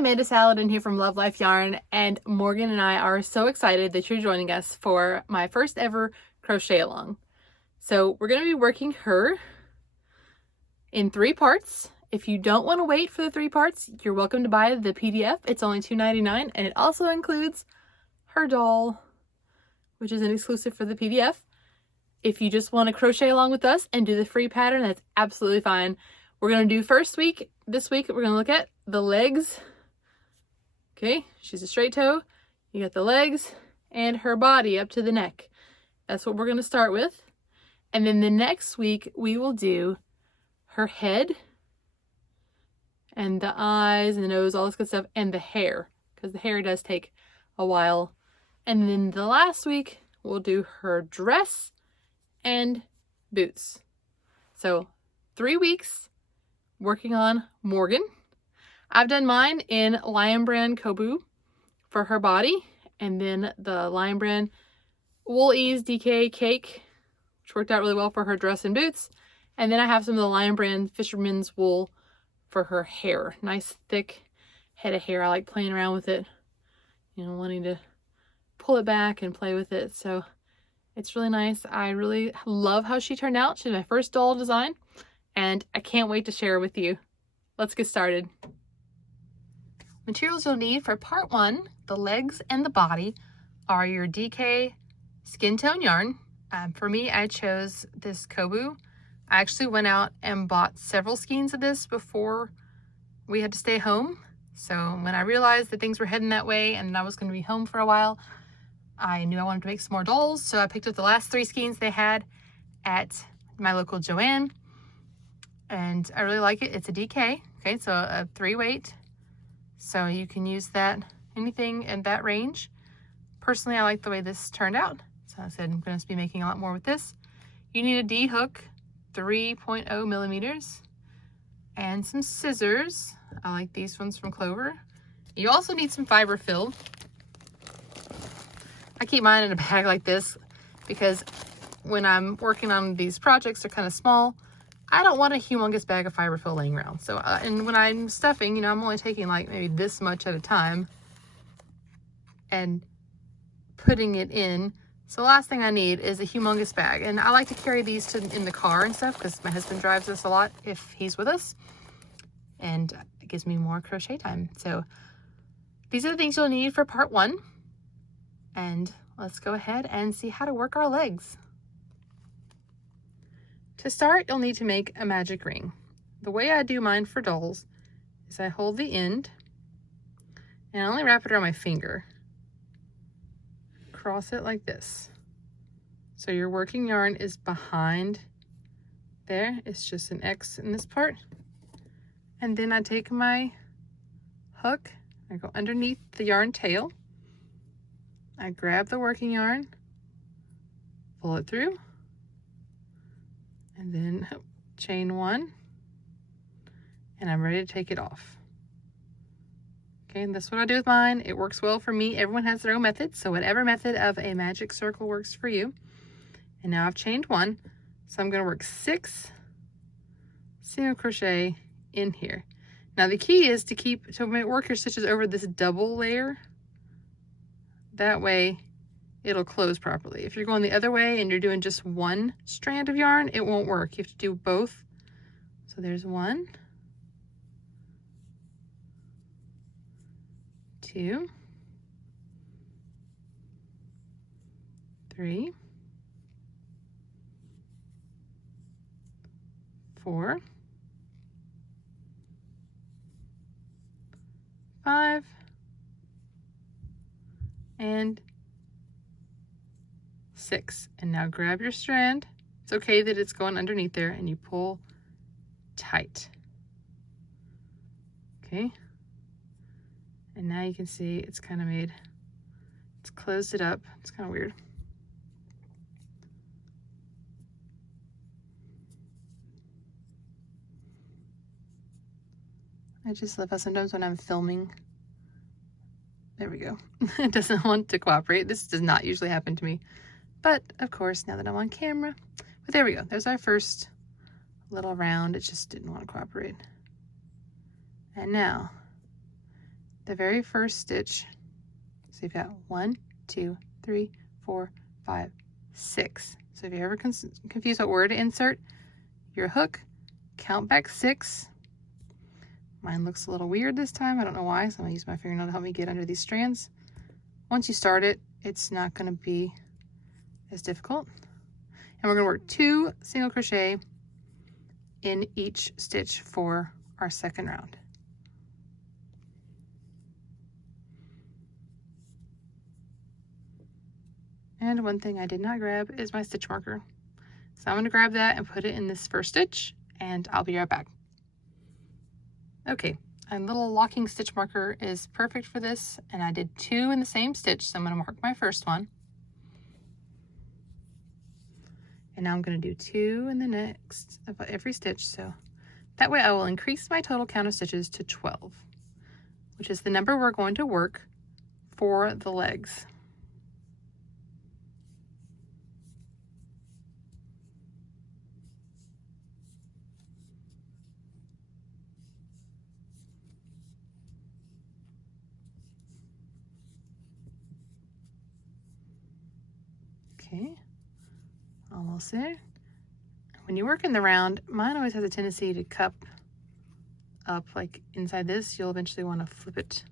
Amanda Saladin here from Love Life Yarn, and Morgan and I are so excited that you're joining us for my first ever crochet along. So we're going to be working her in 3 parts. If you don't want to wait for the 3 parts, you're welcome to buy the PDF. It's only $2.99, and it also includes her doll, which is an exclusive for the PDF. If you just want to crochet along with us and do the free pattern, that's absolutely fine. We're going to do this week, we're going to look at the legs. Okay, she's a straight toe. You got the legs and her body up to the neck. That's what we're going to start with. And then the next week, we will do her head and the eyes and the nose, all this good stuff, and the hair, because the hair does take a while. And then the last week, we'll do her dress and boots. So 3 weeks working on Morgan. I've done mine in Lion Brand Kobu for her body, and then the Lion Brand Wool Ease DK Cake, which worked out really well for her dress and boots. And then I have some of the Lion Brand Fisherman's Wool for her hair. Nice thick head of hair. I like playing around with it, you know, wanting to pull it back and play with it. So it's really nice. I really love how she turned out. She's my first doll design, and I can't wait to share it with you. Let's get started. Materials you'll need for part 1, the legs and the body, are your DK skin tone yarn. For me, I chose this Kobu. I actually went out and bought several skeins of this before we had to stay home. So when I realized that things were heading that way and I was going to be home for a while, I knew I wanted to make some more dolls. So I picked up the last 3 skeins they had at my local Joann, and I really like it. It's a DK, okay, so a 3 weight. So you can use that, anything in that range. Personally, I like the way this turned out. So I said I'm going to be making a lot more with this. You need a D hook, 3.0 millimeters, and some scissors. I like these ones from Clover. You also need some fiber fill. I keep mine in a bag like this because when I'm working on these projects, they're kind of small. I don't want a humongous bag of fiber fill laying around. So, and when I'm stuffing, you know, I'm only taking like maybe this much at a time and putting it in. So the last thing I need is a humongous bag. And I like to carry these in the car and stuff because my husband drives us a lot if he's with us. And it gives me more crochet time. So these are the things you'll need for part 1. And let's go ahead and see how to work our legs. To start, you'll need to make a magic ring. The way I do mine for dolls is I hold the end and I only wrap it around my finger. Cross it like this. So your working yarn is behind there. It's just an X in this part. And then I take my hook, I go underneath the yarn tail. I grab the working yarn, pull it through, and then chain 1, and I'm ready to take it off. Okay, and that's what I do with mine. It works well for me. Everyone has their own method, so whatever method of a magic circle works for you. And now I've chained 1, so I'm going to work 6 single crochet in here. Now the key is to work your stitches over this double layer. That way it'll close properly. If you're going the other way and you're doing just 1 strand of yarn, it won't work. You have to do both. So there's 1, 2, 3, 4, 5, and 6. And now grab your strand. It's okay that it's going underneath there, and you pull tight. Okay. And now you can see it's kind of it's closed it up. It's kind of weird. I just love how sometimes when I'm filming, there we go, it doesn't want to cooperate. This does not usually happen to me. But of course, now that I'm on camera, but there we go. There's our first little round. It just didn't want to cooperate. And now the very first stitch. So you've got 1, 2, 3, 4, 5, 6. So if you're ever confused about where to insert your hook, count back 6. Mine looks a little weird this time. I don't know why, so I'm gonna use my fingernail to help me get under these strands. Once you start it, it's not gonna be as difficult. And we're gonna work 2 single crochet in each stitch for our second round. And one thing I did not grab is my stitch marker. So I'm gonna grab that and put it in this first stitch, and I'll be right back. Okay, a little locking stitch marker is perfect for this, and I did 2 in the same stitch, so I'm gonna mark my first one. And now I'm gonna do 2 in the next of every stitch, so that way I will increase my total count of stitches to 12, which is the number we're going to work for the legs. Okay, almost there. When you work in the round, mine always has a tendency to cup up like inside this. You'll eventually want to flip it.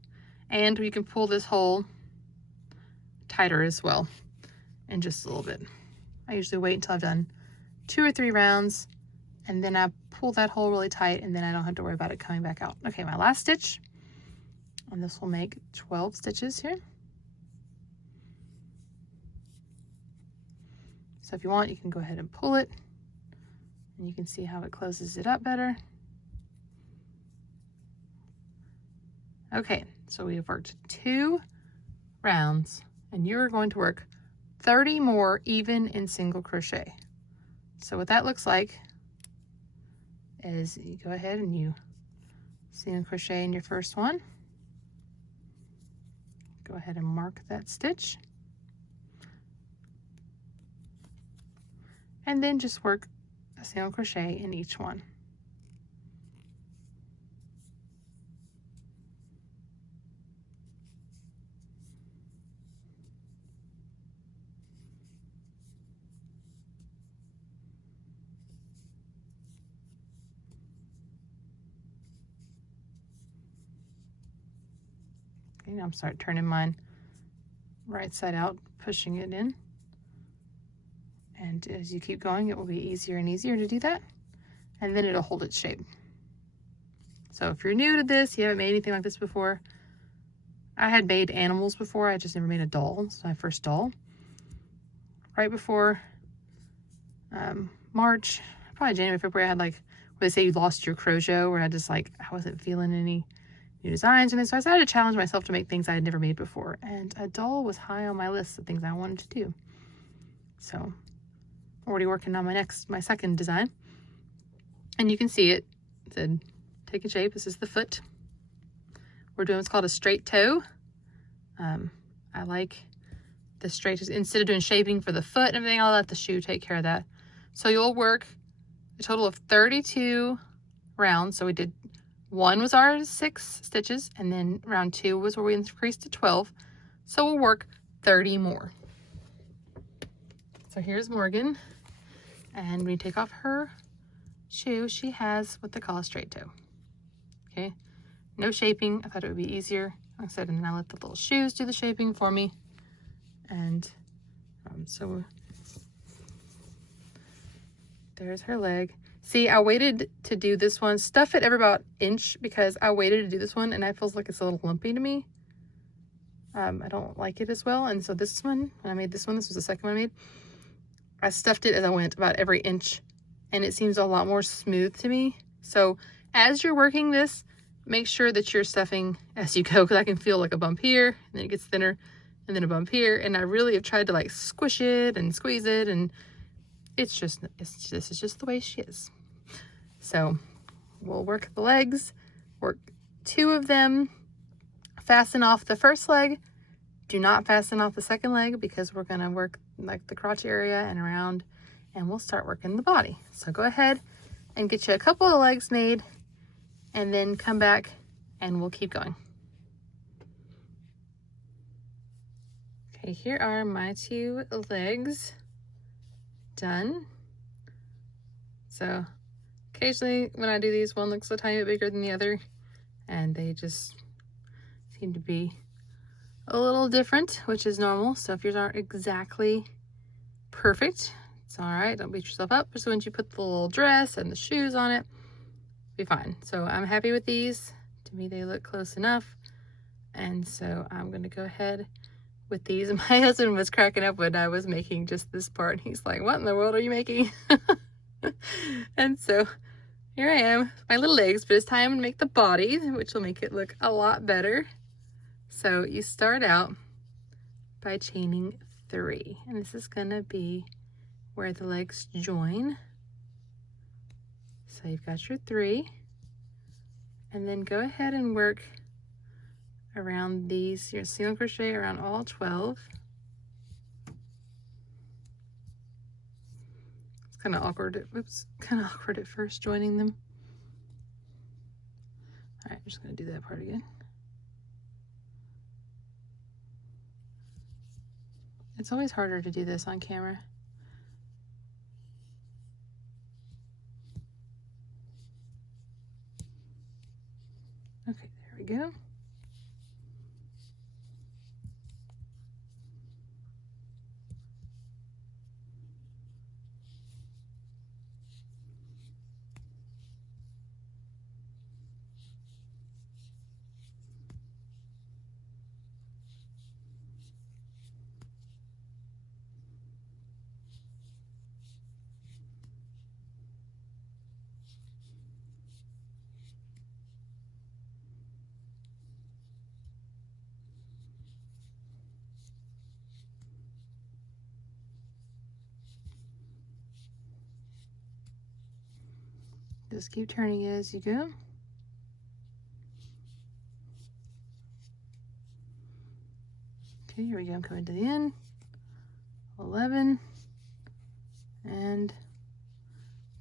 And we can pull this hole tighter as well in just a little bit. I usually wait until I've done 2 or 3 rounds, and then I pull that hole really tight, and then I don't have to worry about it coming back out. Okay, my last stitch, and this will make 12 stitches here. So if you want, you can go ahead and pull it, and you can see how it closes it up better. Okay, so we have worked 2 rounds, and you're going to work 30 more even in single crochet. So what that looks like is you go ahead and you single crochet in your first one. Go ahead and mark that stitch. And then just work a single crochet in each one. Okay, now I'm start turning mine right side out, pushing it in. And as you keep going, it will be easier and easier to do that. And then it'll hold its shape. So if you're new to this, you haven't made anything like this before. I had made animals before, I just never made a doll. It's my first doll. Right before March, probably January, February, I had like, where they say you lost your crochet, where I just like, I wasn't feeling any new designs. And so I decided to challenge myself to make things I had never made before. And a doll was high on my list of things I wanted to do. So already working on my second design, and you can see it said take a shape. This is the foot. We're doing what's called a straight toe. I like the straight, instead of doing shaping for the foot and everything, I'll let the shoe take care of that. So you'll work a total of 32 rounds. So we did, 1 was our 6 stitches, and then round 2 was where we increased to 12. So we'll work 30 more. So here's Morgan. And when we take off her shoe, she has what they call a straight toe. Okay, no shaping. I thought it would be easier. Like I said, and then I let the little shoes do the shaping for me. And so there's her leg. See, I waited to do this one. Stuff it every about inch because I waited to do this one, and it feels like it's a little lumpy to me. I don't like it as well. And so this one, when I made this one, this was the second one I made, I stuffed it as I went about every inch, and it seems a lot more smooth to me. So as you're working this, make sure that you're stuffing as you go, because I can feel like a bump here, and then it gets thinner, and then a bump here, and I really have tried to like squish it and squeeze it, and this is just the way she is. So we'll work the legs, work 2 of them, fasten off the first leg. Do not fasten off the second leg because we're gonna work like the crotch area and around, and we'll start working the body. So go ahead and get you a couple of legs made, and then come back and we'll keep going. Okay, here are my 2 legs done. So occasionally when I do these, one looks a tiny bit bigger than the other, and they just seem to be a little different, which is normal. So if yours aren't exactly perfect, it's all right. Don't beat yourself up. Just once you put the little dress and the shoes on it, be fine. So I'm happy with these. To me, they look close enough. And so I'm going to go ahead with these. My husband was cracking up when I was making just this part. He's like, what in the world are you making? And so here I am, my little legs, but it's time to make the body, which will make it look a lot better. So you start out by chaining 3, and this is going to be where the legs join. So you've got your 3, and then go ahead and work around these, your single crochet around all 12. It's kind of awkward, kind of awkward at first joining them. All right, I'm just going to do that part again. It's always harder to do this on camera. Okay, there we go. Just keep turning it as you go. Okay, here we go. I'm coming to the end. 11 and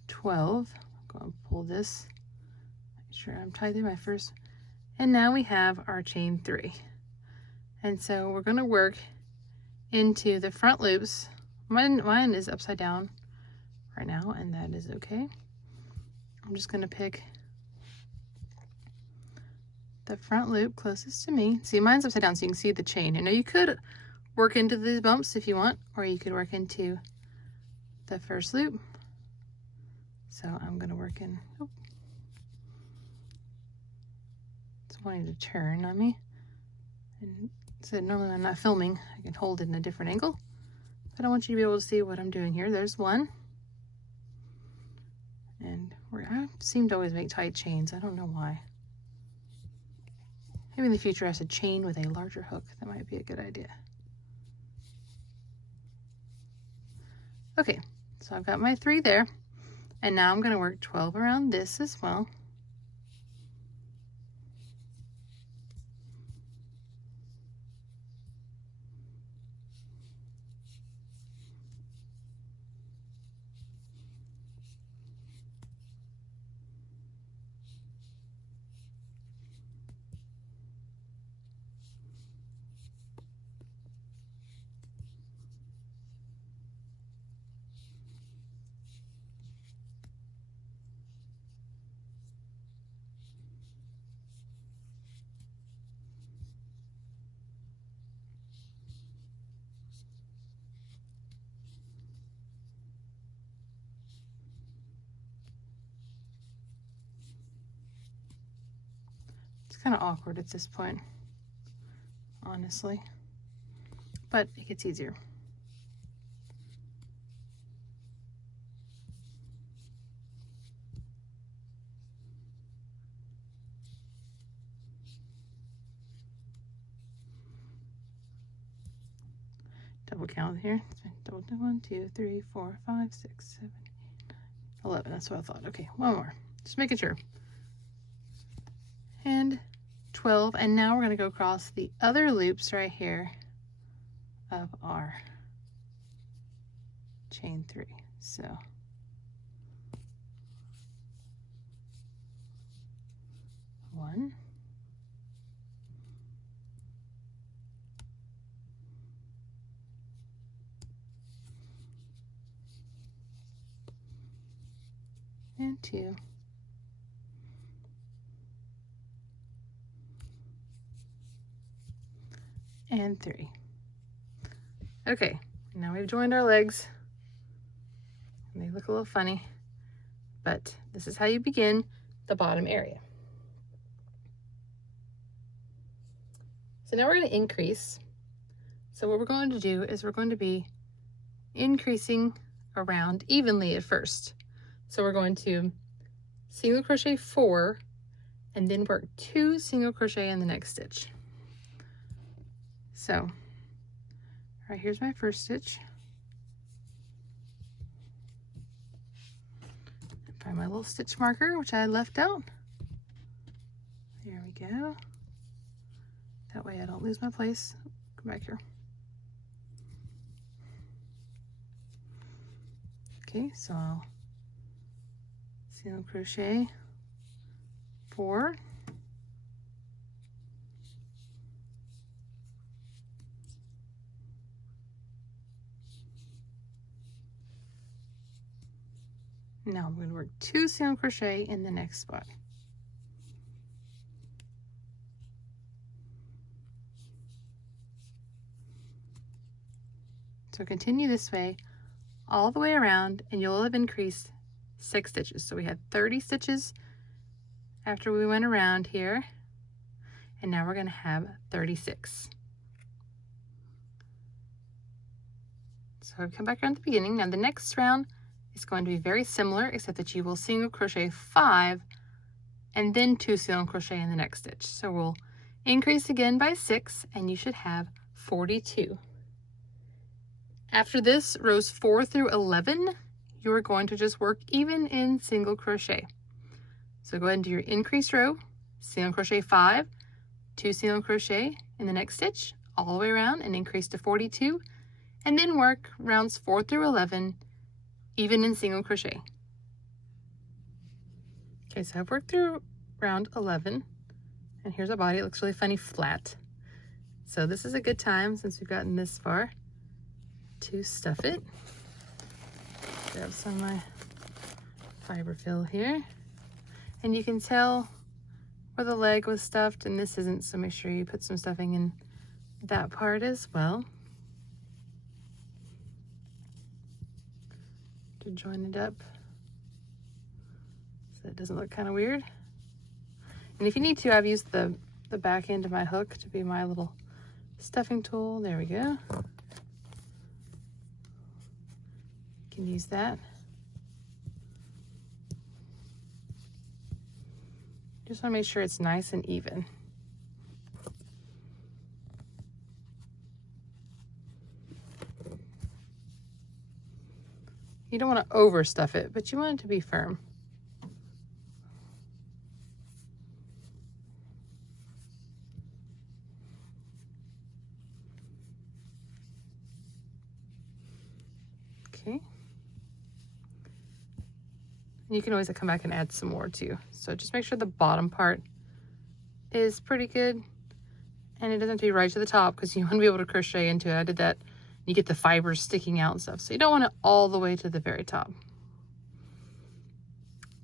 12. I'm going to pull this. Make sure I'm tied through my first. And now we have our chain 3. And so we're going to work into the front loops. Mine is upside down right now, and that is okay. I'm just going to pick the front loop closest to me. See, mine's upside down so you can see the chain. And now you could work into these bumps if you want, or you could work into the first loop. So I'm going to work in. Oh, it's wanting to turn on me. And so normally when I'm not filming, I can hold it in a different angle. But I want you to be able to see what I'm doing here. There's one. And I seem to always make tight chains. I don't know why. Maybe in the future I should chain with a larger hook. That might be a good idea. Okay, so I've got my 3 there. And now I'm going to work 12 around this as well. It's kind of awkward at this point, honestly, but it gets easier. Double count here. Double 1, 2, 3, 4, 5, 6, 7, 8, 9, 11. That's what I thought. Okay, one more. Just making sure. And 12. And now we're going to go across the other loops right here of our chain 3. So 1, 2, 3, and 2. And 3. Okay, now we've joined our legs. And they look a little funny, but this is how you begin the bottom area. So now we're going to increase. So what we're going to do is we're going to be increasing around evenly at first. So we're going to single crochet 4 and then work 2 single crochet in the next stitch. So, right here's my first stitch. Find my little stitch marker, which I left out. There we go. That way I don't lose my place. Come back here. Okay, so I'll single crochet 4. Now I'm going to work 2 single crochet in the next spot. So continue this way all the way around and you'll have increased 6 stitches. So we had 30 stitches after we went around here, and now we're going to have 36. So I've come back around the beginning. Now the next round is going to be very similar, except that you will single crochet 5 and then 2 single crochet in the next stitch. So we'll increase again by 6 and you should have 42. After this, rows 4 through 11, you are going to just work even in single crochet. So go ahead and do your increased row, single crochet 5, 2 single crochet in the next stitch, all the way around and increase to 42, and then work rounds 4 through 11, even in single crochet. Okay, so I've worked through round 11, and here's our body. It looks really funny flat. So this is a good time, since we've gotten this far, to stuff it. Grab some of my fiber fill here. And you can tell where the leg was stuffed and this isn't, so make sure you put some stuffing in that part as well to join it up so it doesn't look kind of weird. And if you need to, I've used the back end of my hook to be my little stuffing tool. There we go. You can use that. Just want to make sure it's nice and even. You don't want to overstuff it, but you want it to be firm. Okay. You can always come back and add some more too. So just make sure the bottom part is pretty good and it doesn't have to be right to the top because you want to be able to crochet into it. I did that. You get the fibers sticking out and stuff. So you don't want it all the way to the very top.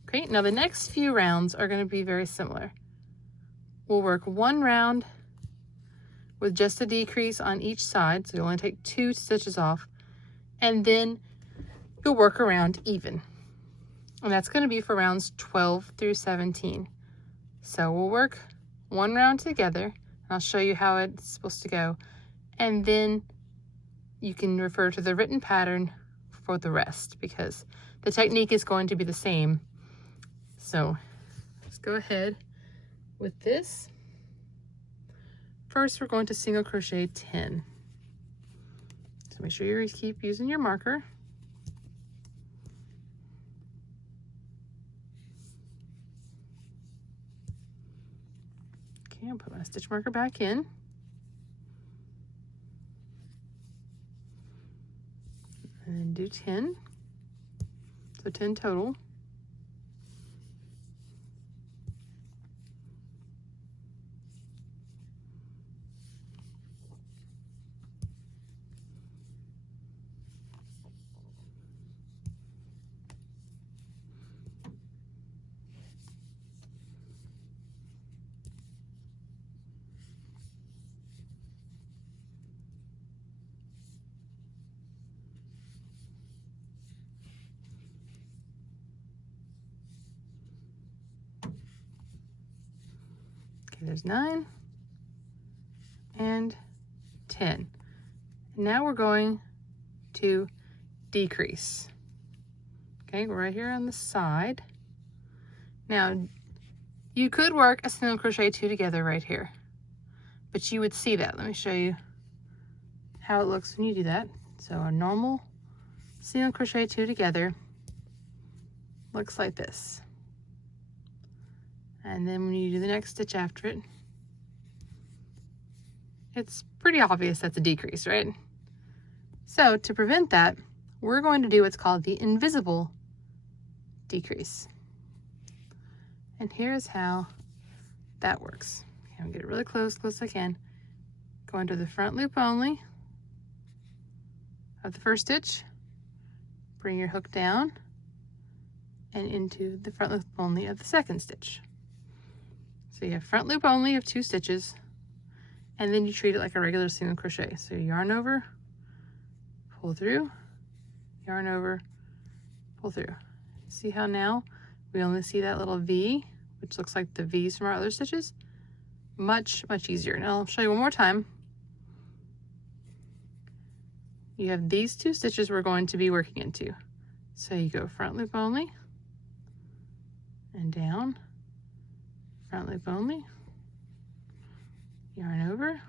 Okay, now the next few rounds are going to be very similar. We'll work 1 round with just a decrease on each side. So you only take 2 stitches off and then you'll work around even. And that's going to be for rounds 12 through 17. So we'll work 1 round together. And I'll show you how it's supposed to go. And then you can refer to the written pattern for the rest because the technique is going to be the same. So let's go ahead with this. First, we're going to single crochet 10. So make sure you keep using your marker. I'll put my stitch marker back in. And then do 10. So 10 total. there's 9 and 10. And now we're going to decrease. Okay, we're right here on the side. Now, you could work a single crochet 2 together right here, but you would see that. Let me show you how it looks when you do that. So a normal single crochet 2 together looks like this. And then when you do the next stitch after it, it's pretty obvious that's a decrease, right? So to prevent that, we're going to do what's called the invisible decrease. And here's how that works. Okay, I'm gonna get it really close as I can. Go into the front loop only of the first stitch, bring your hook down and into the front loop only of the second stitch. So you have front loop only of 2 stitches, and then you treat it like a regular single crochet. So you yarn over, pull through, yarn over, pull through. See how now we only see that little V, which looks like the V's from our other stitches? Much, much easier. Now I'll show you one more time. You have these 2 stitches we're going to be working into. So you go front loop only and down, front loop only, yarn over,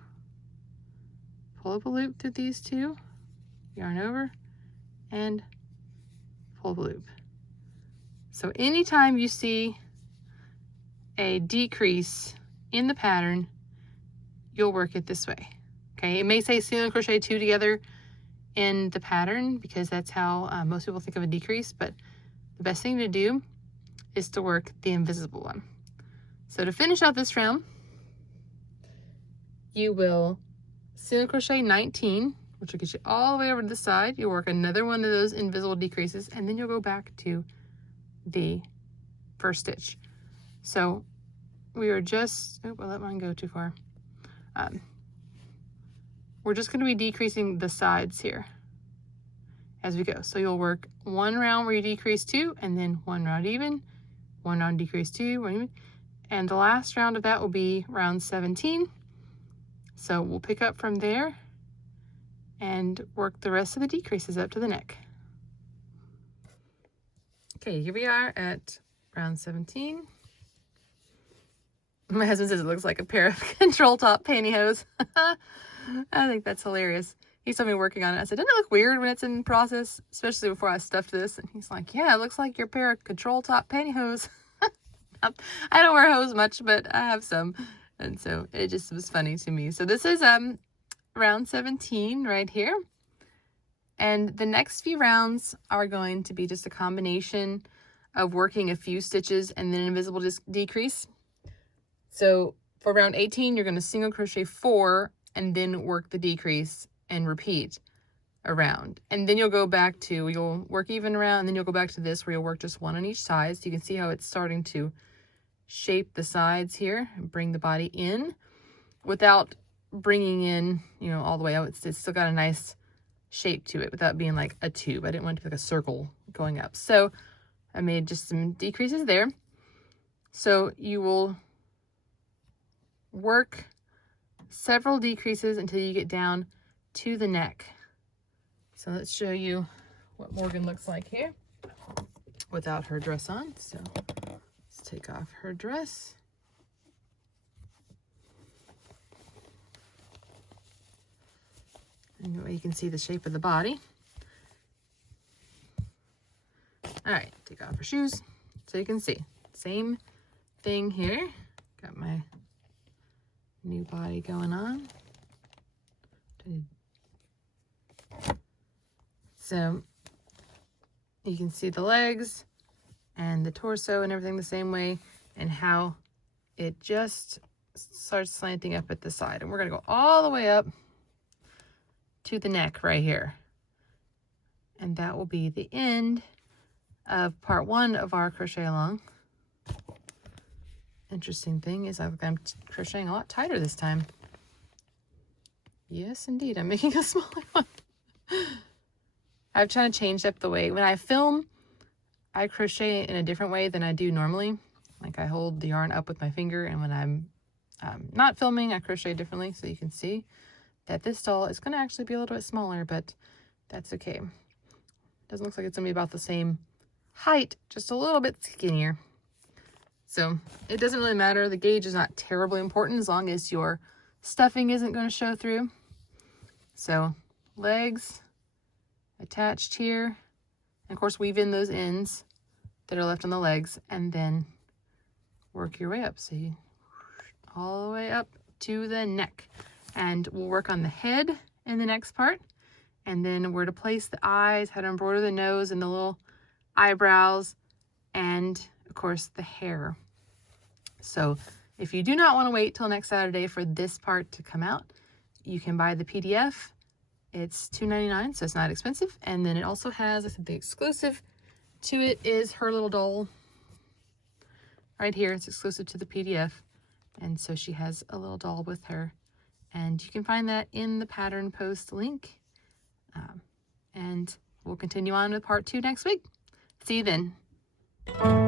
pull up a loop through these 2, yarn over, and pull up a loop. So anytime you see a decrease in the pattern, you'll work it this way. Okay, it may say single crochet 2 together in the pattern because that's how most people think of a decrease, but the best thing to do is to work the invisible one. So to finish out this round, you will single crochet 19, which will get you all the way over to the side. You'll work another one of those invisible decreases, and then you'll go back to the first stitch. So we are just, oh, I let mine go too far. We're just going to be decreasing the sides here as we go. So you'll work 1 round where you decrease 2, and then 1 round even, 1 round decrease 2, 1 even, and the last round of that will be round 17. So we'll pick up from there and work the rest of the decreases up to the neck. Okay, here we are at round 17. My husband says it looks like a pair of control top pantyhose. I think that's hilarious. He saw me working on it. I said, doesn't it look weird when it's in process, especially before I stuffed this? And he's like, yeah, it looks like your pair of control top pantyhose. I don't wear hose much, but I have some. And so it just was funny to me. So this is round 17 right here. And the next few rounds are going to be just a combination of working a few stitches and then an invisible decrease. So for round 18, you're going to single crochet 4 and then work the decrease and repeat around. And then you'll go back to, you'll work even around, and then you'll go back to this where you'll work just 1 on each side. So you can see how it's starting to shape the sides here and bring the body in without bringing in, you know, all the way out. It's still got a nice shape to it without being like a tube. I didn't want it to be like a circle going up. So I made just some decreases there. So you will work several decreases until you get down to the neck. So let's show you what Morgan looks like here without her dress on. So let's take off her dress. And you can see the shape of the body. All right, take off her shoes so you can see. Same thing here. Got my new body going on. So you can see the legs and the torso and everything the same way, and how it just starts slanting up at the side. And we're going to go all the way up to the neck right here. And that will be the end of part 1 of our crochet along. Interesting thing is I'm crocheting a lot tighter this time. Yes, indeed. I'm making a smaller one. I've tried to change up the way. When I film, I crochet in a different way than I do normally. Like I hold the yarn up with my finger, and when I'm not filming, I crochet differently, so you can see that this doll is going to actually be a little bit smaller, but that's okay. Doesn't look like it's going to be about the same height, just a little bit skinnier. So it doesn't really matter. The gauge is not terribly important as long as your stuffing isn't going to show through. So legs attached here. And of course, weave in those ends that are left on the legs and then work your way up. So you all the way up to the neck. And we'll work on the head in the next part. And then where to place the eyes, how to embroider the nose and the little eyebrows, and of course the hair. So if you do not want to wait till next Saturday for this part to come out, you can buy the PDF. It's $2.99, so it's not expensive. And then it also has, I think the exclusive to it is her little doll. Right here, it's exclusive to the PDF. And so she has a little doll with her. And you can find that in the pattern post link. And we'll continue on with part 2 next week. See you then.